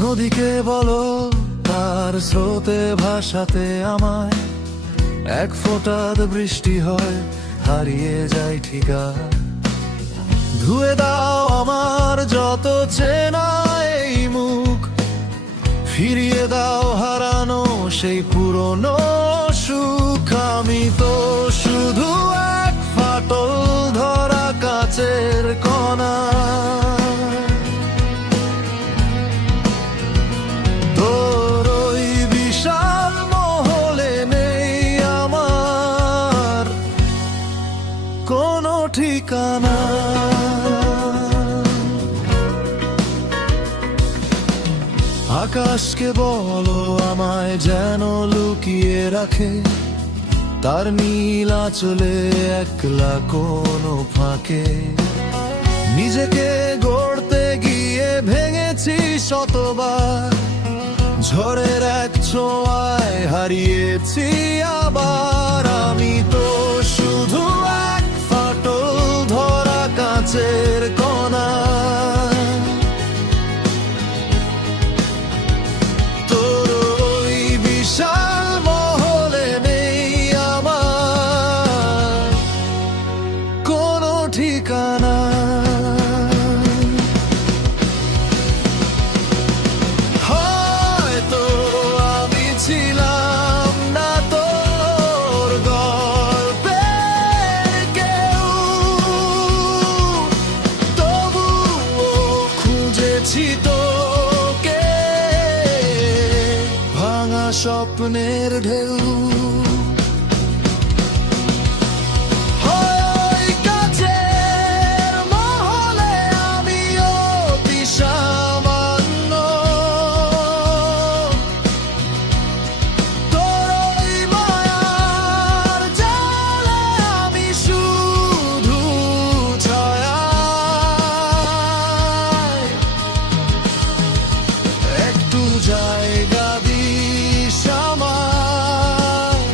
নদীকে বলো তার স্রোতে ভাসাতে আমায়, এক ফোঁটার বৃষ্টি হয় হারিয়ে যায় ঠিকানা। ধুয়ে দাও আমার যত চেনা এই মুখ, ফিরিয়ে দাও হারানো সেই পুরনো সুখ। আমি তো শুধু এক ফাটল ধরা কাচের কণা, তোর ওই বিশাল মহলে নেই আমার কোনো ঠিকানা। আকাশকে বলো আমায় যেন লুকিয়ে রাখে তার নীল আঁচলে একলা কোনো ফাঁকে। নিজেকে গড়তে গিয়ে ভেঙেছি শতবার, ঝড়ের এক ছোঁয়ায় হারিয়েছি আবার। আমি তো শুধু এক ফাটল ধরা কাচের কণা, তোর ওই বিশাল মহলে নেই আমার কোনো ঠিকানা। হয়তো আমি ছিলাম না তোর গল্পের কেউ, তবুও খুঁজেছি তোকে ভাঙা স্বপ্নের ঢেউ। ওই কাচের মহলে আমি অতি সামান্য, তোর ওই মায়ার জালে আমি শুধু ছায়া। একটু জায়গা দিস আমায়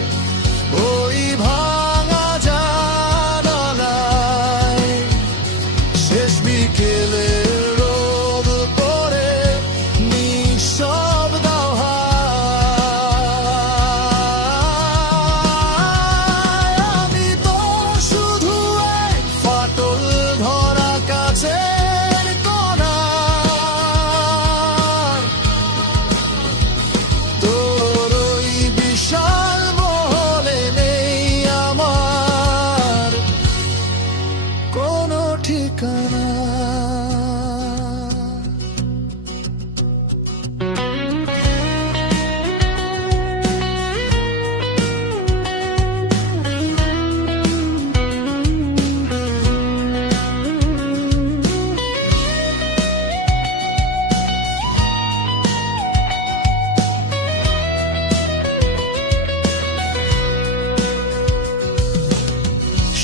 ওই ভাঙা জানালায়, শেষ বিকেলে রোদ পড়ে নিঃশব্দ হায়। আমি তো শুধু এক ফাটল ধরা কাচের কণা, তোর ওই বিশাল মহলে নেই আমার কোনো ঠিকানা।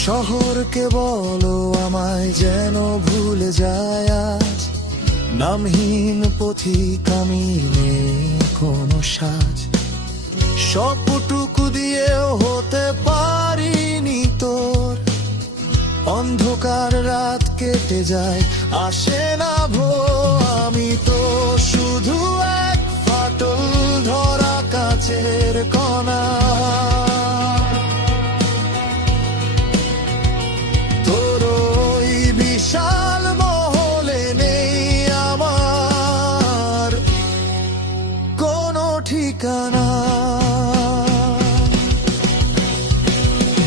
শহরকে বলো আমায় যেন ভুলে যায় আজ, নামহীন পথিক আমি নেই কোনো সাজ। সবটুকু দিয়েও হতে পারিনি তোর, অন্ধকার রাত কেটে যায় আসে না ভোর। আমি তো শুধু এক ফাটল ধরা কাচের কণা, তোর ওই বিশাল মহলে নেই আমার কোনো ঠিকানা।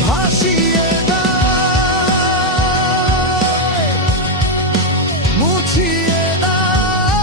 ভাসিয়ে দাও, মুছিয়ে দাও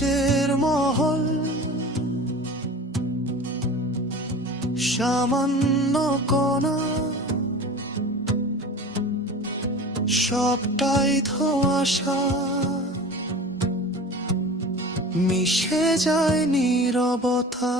নিচের মহল, সামান্য কণা, সবটাই ধোঁয়াশা, মিশে যায় নীরবতা।